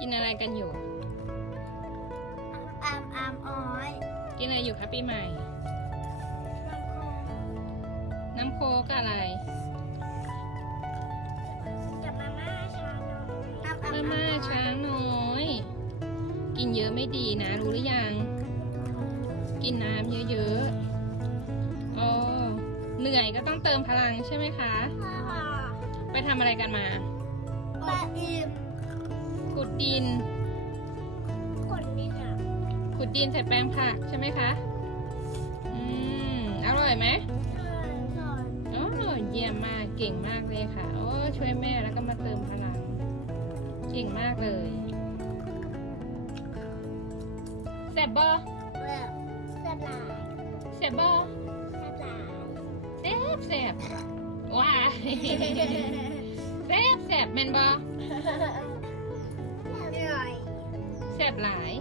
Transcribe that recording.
กินอะไรกันอยู่อ้อย กินอะไรอยู่คะปีใหม่ น้ำโค้กกับอะไร กับมาม่าช้างน้อย มาม่าช้างน้อย กินเยอะไม่ดีนะรู้หรือยัง กินน้ำเยอะๆโอ้เหนื่อยก็ต้องเติมพลังใช่ไหมคะ ไปทำอะไรกันมา ปลาอิ่ม ขุดดิน คนนี้อ่ะ ขุดดินใส่แปลงผักใช่ไหมคะ อร่อยไหมโอ้เยี่ยมมากเก่งมากเลยค่ะ โอ้ช่วยแม่แล้วก็มาเติมพลัง เก่งมากเลยแซ่บบอ แบบสลาย แซ่บบอ สลาย แซ่บแซ่บว้าย แซ่บแซ่บแมนบอ อร่อย แซ่บหลาย